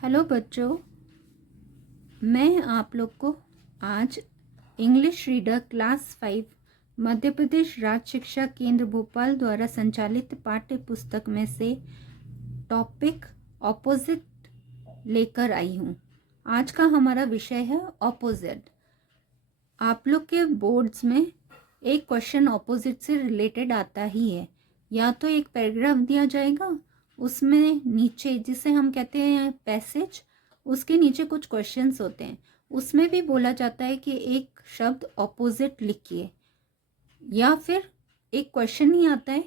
Hello बच्चों, मैं आप लोग को आज English reader class 5 Madhya Pradesh राज्य शिक्षा केंद्र भोपाल द्वारा संचालित पाठ्य पुस्तक में से टॉपिक ऑपोजिट लेकर आई हूँ। आज का हमारा विषय है ऑपोजिट। आप लोग के बोर्ड्स में एक क्वेश्चन ऑपोजिट से रिलेटेड आता ही है। या तो एक पैराग्राफ दिया जाएगा, उसमें नीचे जिसे हम कहते हैं पैसेज, उसके नीचे कुछ क्वेश्चंस होते हैं। उसमें भी बोला जाता है कि एक शब्द ऑपोजिट लिखिए, या फिर एक क्वेश्चन ही आता है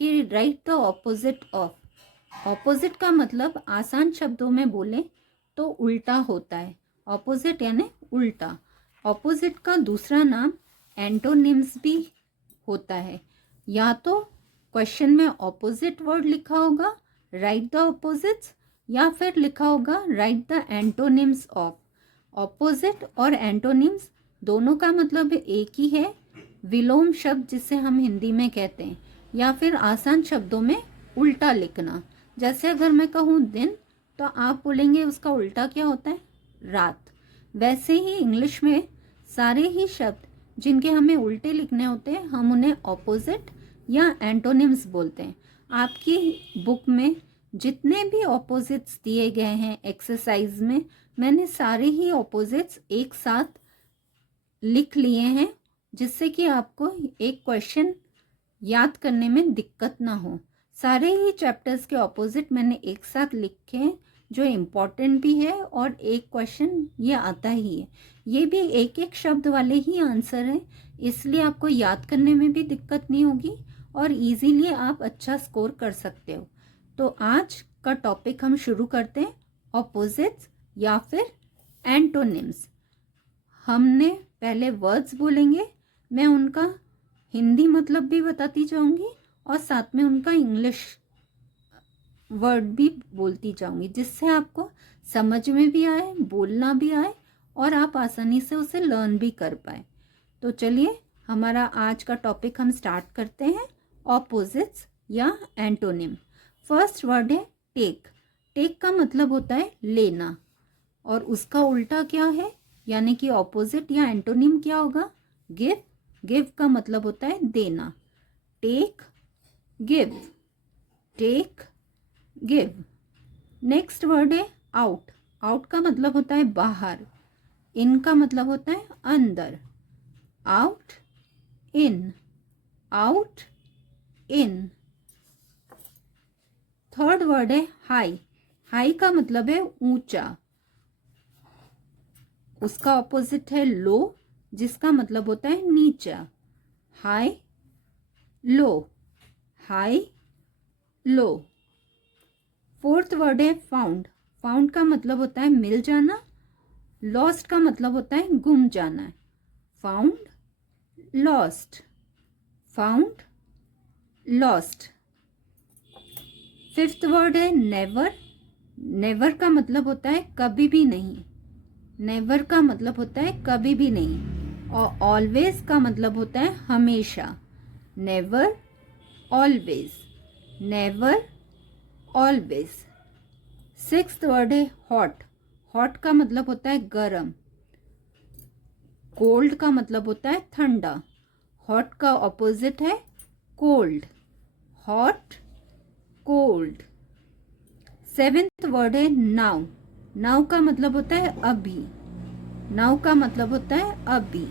कि right the opposite of. Opposite का मतलब आसान शब्दों में बोलें तो उल्टा होता है। ऑपोजिट यानी उल्टा। ऑपोजिट का दूसरा नाम एंटोनिम्स भी होता है। या तो क्वेश्चन में ऑपोजिट वर्ड लिखा होगा राइट द ऑपोजिट्स, या फिर लिखा होगा right the antonyms of. Opposite और एंटोनिम्स दोनों का मतलब एक ही है, विलोम शब्द जिसे हम हिंदी में कहते हैं, या फिर आसान शब्दों में उल्टा लिखना। जैसे अगर मैं कहूँ दिन, तो आप बोलेंगे उसका उल्टा क्या होता है, रात। वैसे ही इंग्लिश में सारे ही शब्द जिनके हमें उल्टे लिखने होते हैं, हम उन्हें ऑपोजिट या एंटोनिम्स बोलते हैं। आपकी बुक में जितने भी ऑपोजिट्स दिए गए हैं एक्सरसाइज में, मैंने सारे ही ऑपोजिट्स एक साथ लिख लिए हैं, जिससे कि आपको एक क्वेश्चन याद करने में दिक्कत ना हो। सारे ही चैप्टर्स के ऑपोजिट मैंने एक साथ लिखे हैं, जो इम्पॉर्टेंट भी है, और एक क्वेश्चन ये आता ही है। ये भी एक एक शब्द वाले ही आंसर हैं, इसलिए आपको याद करने में भी दिक्कत नहीं होगी और इजीली आप अच्छा स्कोर कर सकते हो। तो आज का टॉपिक हम शुरू करते हैं, ऑपोजिट्स या फिर एंटोनिम्स। हमने पहले वर्ड्स बोलेंगे, मैं उनका हिंदी मतलब भी बताती जाऊंगी और साथ में उनका इंग्लिश वर्ड भी बोलती जाऊंगी, जिससे आपको समझ में भी आए, बोलना भी आए और आप आसानी से उसे लर्न भी कर पाए। तो चलिए हमारा आज का टॉपिक हम स्टार्ट करते हैं, ऑपोजिट्स या एंटोनिम। फर्स्ट वर्ड है टेक। टेक का मतलब होता है लेना, और उसका उल्टा क्या है, यानी कि ऑपोजिट या एंटोनिम क्या होगा, गिव। गिव का मतलब होता है देना। Take, give, take, give. Next word है आउट। आउट का मतलब होता है बाहर। इन का मतलब होता है अंदर। आउट, इन, आउट, इन। थर्ड वर्ड है हाई। हाई का मतलब है ऊंचा। उसका ऑपोजिट है लो, जिसका मतलब होता है नीचा। हाई, लो, हाई, लो। फोर्थ वर्ड है फाउंड। फाउंड का मतलब होता है मिल जाना। लॉस्ट का मतलब होता है गुम जाना। Found, lost, found, lost. Fifth word है नेवर। नेवर का मतलब होता है कभी भी नहीं। नेवर का मतलब होता है कभी भी नहीं। और ऑलवेज का मतलब होता है हमेशा। Never, always, never, always. Sixth word है हॉट। हॉट का मतलब होता है गर्म। कोल्ड का मतलब होता है ठंडा। हॉट का ऑपोजिट है cold. Hot, cold. Seventh word है नाउ। नाउ का मतलब होता है अभी। नाउ का मतलब होता है अभी।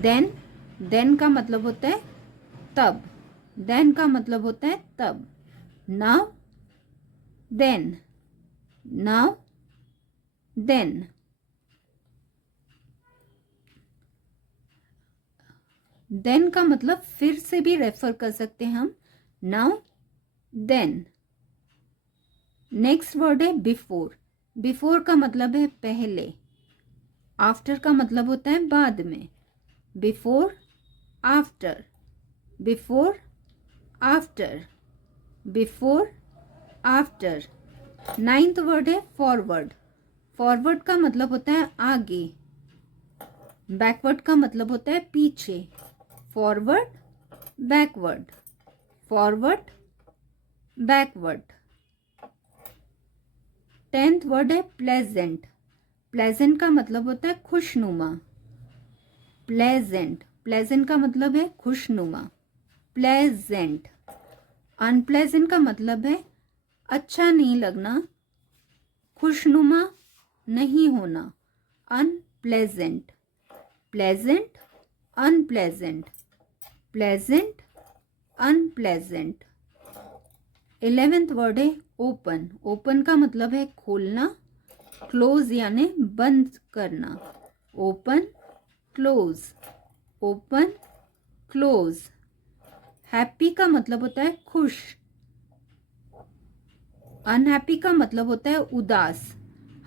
देन, देन का मतलब होता है तब। देन का मतलब होता है तब। Now, then, now, then. Then का मतलब फिर से भी रेफर कर सकते हैं हम, नाउ, देन। नेक्स्ट वर्ड है बिफोर। बिफोर का मतलब है पहले। आफ्टर का मतलब होता है बाद में। Before, after, before, after, before, after. Ninth word है फॉरवर्ड। फॉरवर्ड का मतलब होता है आगे। बैकवर्ड का मतलब होता है पीछे। Forward, backward, forward, backward. 10th word है प्लेजेंट। प्लेजेंट का मतलब होता है खुशनुमा। प्लेजेंट, प्लेजेंट का मतलब है खुशनुमा। प्लेजेंट। अनप्लेजेंट का मतलब है अच्छा नहीं लगना, खुशनुमा नहीं होना। Unpleasant. Pleasant, unpleasant, pleasant, unpleasant. 11th word है ओपन। ओपन का मतलब है खोलना, क्लोज यानी बंद करना। Open, close, open, close. Happy का मतलब होता है खुश। अनहैप्पी का मतलब होता है उदास।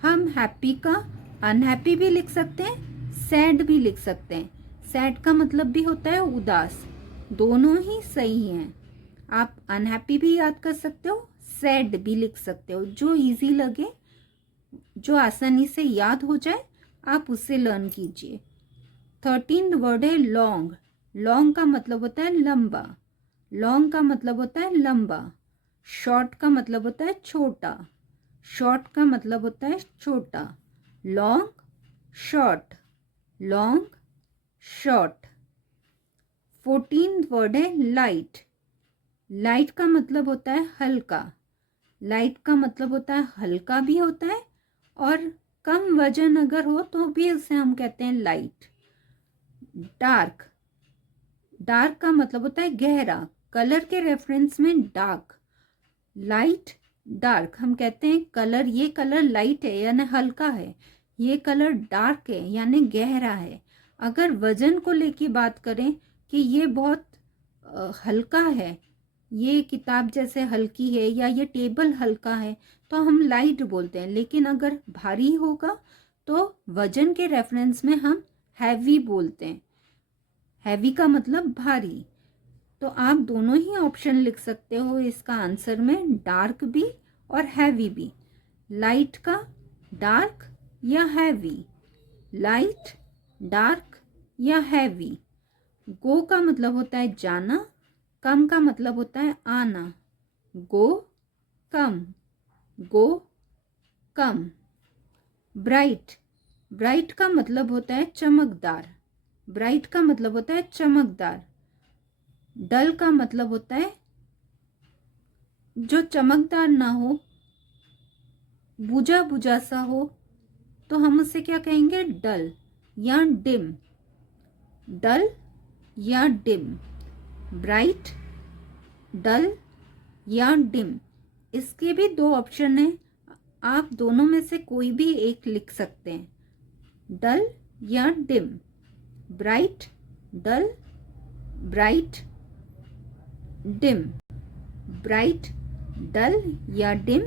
हम हैप्पी का अनहैप्पी भी लिख सकते हैं, सैड भी लिख सकते हैं। सैड का मतलब भी होता है उदास, दोनों ही सही हैं। आप अनहैप्पी भी याद कर सकते हो, सैड भी लिख सकते हो, जो इजी लगे, जो आसानी से याद हो जाए आप उससे लर्न कीजिए। 13th वर्ड है लॉन्ग। लॉन्ग का मतलब होता है लंबा। लॉन्ग का मतलब होता है लंबा। शॉर्ट का मतलब होता है छोटा। शॉर्ट का मतलब होता है छोटा। Long, short, long, short. 14th word है लाइट। लाइट का मतलब होता है हल्का। लाइट का मतलब होता है हल्का भी होता है और कम वजन अगर हो तो भी उसे हम कहते हैं लाइट। डार्क। डार्क का मतलब होता है गहरा, कलर के रेफरेंस में डार्क। लाइट, डार्क, हम कहते हैं कलर, ये कलर लाइट है यानी हल्का है, ये कलर डार्क है यानी गहरा है। अगर वजन को लेके बात करें कि ये बहुत हल्का है, ये किताब जैसे हल्की है या ये टेबल हल्का है, तो हम लाइट बोलते हैं। लेकिन अगर भारी होगा तो वजन के रेफरेंस में हम हैवी बोलते हैं। हैवी का मतलब भारी। तो आप दोनों ही ऑप्शन लिख सकते हो इसका आंसर में, डार्क भी और हैवी भी। लाइट का डार्क या हैवी, लाइट, डार्क या हैवी। गो का मतलब होता है जाना, कम का मतलब होता है आना। गो, कम, गो, कम। ब्राइट। ब्राइट का मतलब होता है चमकदार। ब्राइट का मतलब होता है चमकदार। डल का मतलब होता है जो चमकदार ना हो, बुझा बुझा सा हो, तो हम उसे क्या कहेंगे, डल या डिम। डल या डिम। ब्राइट, डल या डिम। इसके भी दो ऑप्शन हैं, आप दोनों में से कोई भी एक लिख सकते हैं। डल या डिम। ब्राइट, डल, ब्राइट, डिम। ब्राइट, डल या डिम,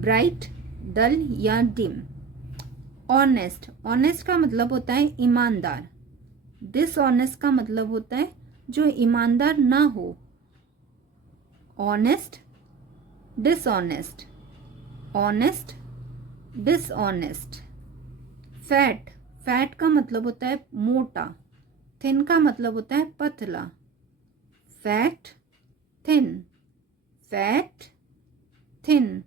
ब्राइट, डल या डिम। ऑनेस्ट। ऑनेस्ट का मतलब होता है ईमानदार। डिसऑनेस्ट का मतलब होता है जो ईमानदार ना हो। Honest, dishonest, honest, dishonest. Fat. Fat का मतलब होता है मोटा। थिन का मतलब होता है पतला। Fat, thin, fat, thin.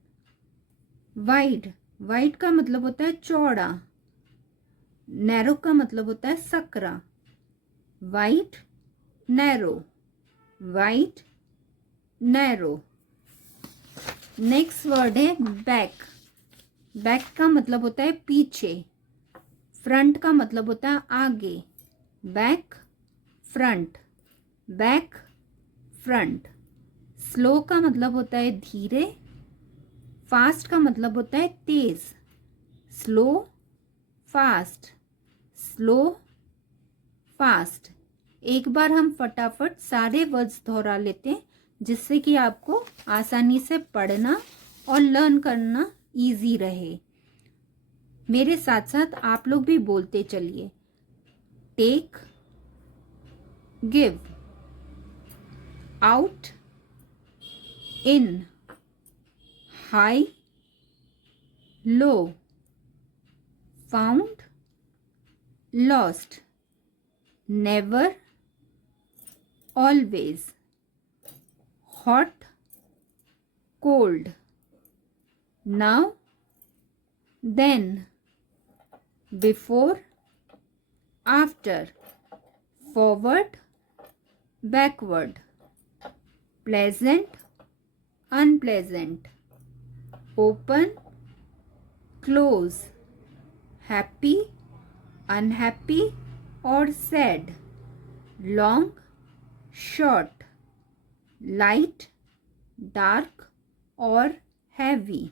Wide. Wide का मतलब होता है चौड़ा। नैरो का मतलब होता है Sakra. Wide, narrow, wide, narrow. Next word है बैक। बैक का मतलब होता है पीछे। फ्रंट का मतलब होता है आगे। Back, front, back, front. Slow का मतलब होता है धीरे। फास्ट का मतलब होता है तेज। Slow, fast, slow, fast. एक बार हम फटाफट सारे वर्ड्स दोहरा लेते हैं जिससे कि आपको आसानी से पढ़ना और लर्न करना इजी रहे। मेरे साथ साथ आप लोग भी बोलते चलिए। Take, give, out, in, high, low, found, lost, never, always, hot, cold, now, then, before, after, forward, backward, pleasant, unpleasant, open, close, happy, unhappy or sad, long, short, light, dark or heavy,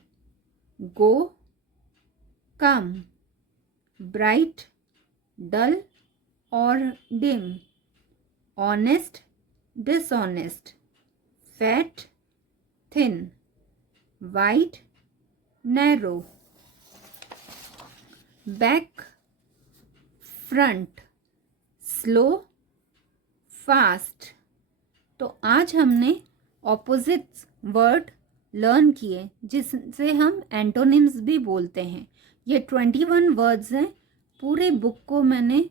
go, come, bright, dull or dim, honest, dishonest, fat, thin, wide, narrow, back, front, slow, fast. तो आज हमने opposite word learn किए जिससे हम antonyms भी बोलते हैं। ये 21 वर्ड्स हैं। पूरे बुक को मैंने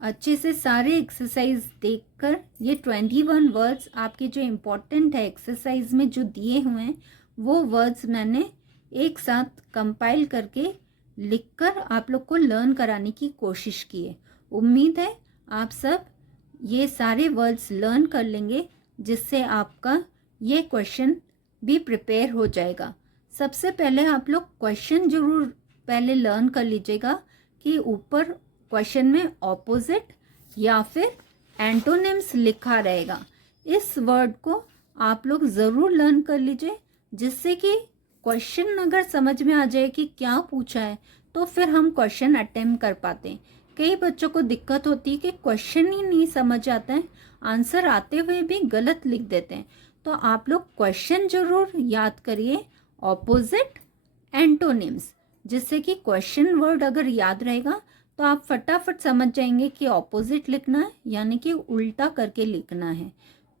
अच्छे से सारे एक्सरसाइज देखकर ये 21 वर्ड्स आपके जो इम्पोर्टेंट है एक्सरसाइज में जो दिए हुए हैं वो वर्ड्स मैंने एक साथ कंपाइल करके लिखकर आप लोग को लर्न कराने की कोशिश की है। उम्मीद है आप सब ये सारे वर्ड्स लर्न कर लेंगे जिससे आपका ये क्वेश्चन भी प्रिपेयर हो जाएगा। सबसे पहले आप लोग क्वेश्चन जरूर पहले लर्न कर लीजिएगा कि ऊपर क्वेश्चन में ऑपोजिट या फिर एंटोनिम्स लिखा रहेगा। इस वर्ड को आप लोग ज़रूर लर्न कर लीजिए जिससे कि क्वेश्चन अगर समझ में आ जाए कि क्या पूछा है तो फिर हम क्वेश्चन अटेम्प्ट कर पाते हैं। कई बच्चों को दिक्कत होती है कि क्वेश्चन ही नहीं समझ आता है, आंसर आते हुए भी गलत लिख देते हैं। तो आप लोग क्वेश्चन जरूर याद करिए, ऑपोजिट, एंटोनिम्स, जिससे कि क्वेश्चन वर्ड अगर याद रहेगा तो आप फटाफट समझ जाएंगे कि ऑपोजिट लिखना है यानी कि उल्टा करके लिखना है।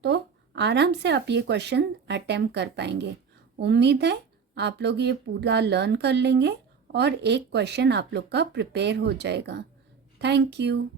तो आराम से आप ये क्वेश्चन अटेम्प्ट कर पाएंगे। उम्मीद है आप लोग ये पूरा लर्न कर लेंगे और एक क्वेश्चन आप लोग का प्रिपेयर हो जाएगा। Thank you.